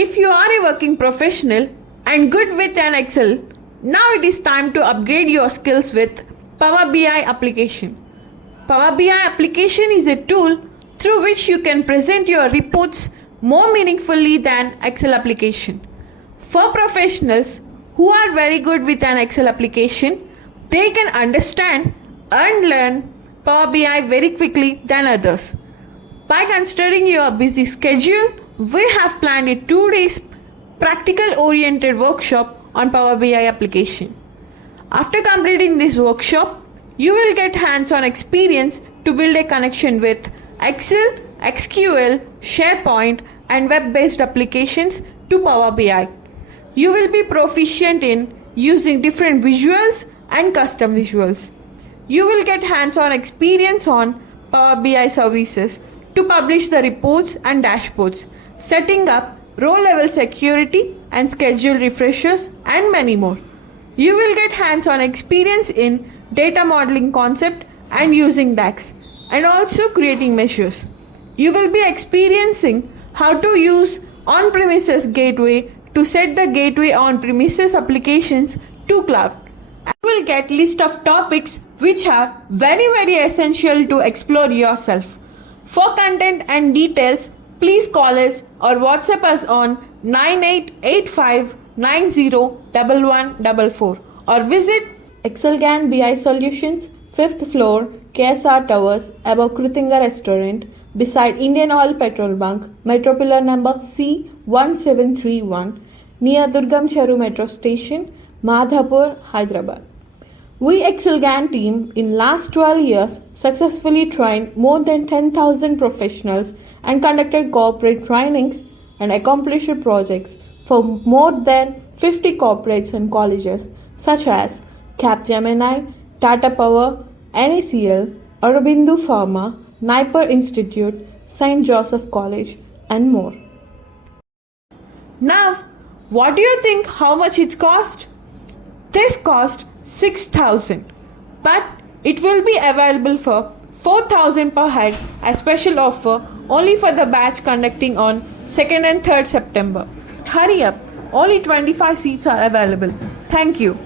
If you are a working professional and good with an Excel, now it is time to upgrade your skills with Power BI application. Power BI application is a tool through which you can present your reports more meaningfully than Excel application. For professionals who are very good with an Excel application, they can understand and learn Power BI very quickly than others. By considering your busy schedule, we have planned a 2-day practical-oriented workshop on Power BI application. After completing this workshop, you will get hands-on experience to build a connection with Excel, SQL, SharePoint, and web-based applications to Power BI. You will be proficient in using different visuals and custom visuals. You will get hands-on experience on Power BI services to publish the reports and dashboards, setting up row-level security and schedule refreshers, and many more. You will get hands-on experience in data modeling concept and using DAX, and also creating measures. You will be experiencing how to use on-premises gateway to set the gateway on-premises applications to cloud. You will get list of topics which are very essential to explore yourself. For content and details, please call us or WhatsApp us on 9885901144 or visit Excelgan BI Solutions, 5th floor, KSR Towers, above Krutinga Restaurant, beside Indian Oil Petrol Bunk, Metro Pillar number C1731, near Durgam Cheru Metro Station, Madhapur, Hyderabad. We Excelgan team in last 12 years successfully trained more than 10,000 professionals and conducted corporate trainings and accomplished projects for more than 50 corporates and colleges such as Capgemini, Tata Power, NACL, Aurobindo Pharma, Nipper Institute, St. Joseph College, and more. Now, what do you think how much it cost? This cost 6,000, but it will be available for 4,000 per head as special offer only for the batch conducting on 2nd and 3rd September. Hurry up, only 25 seats are available. Thank you.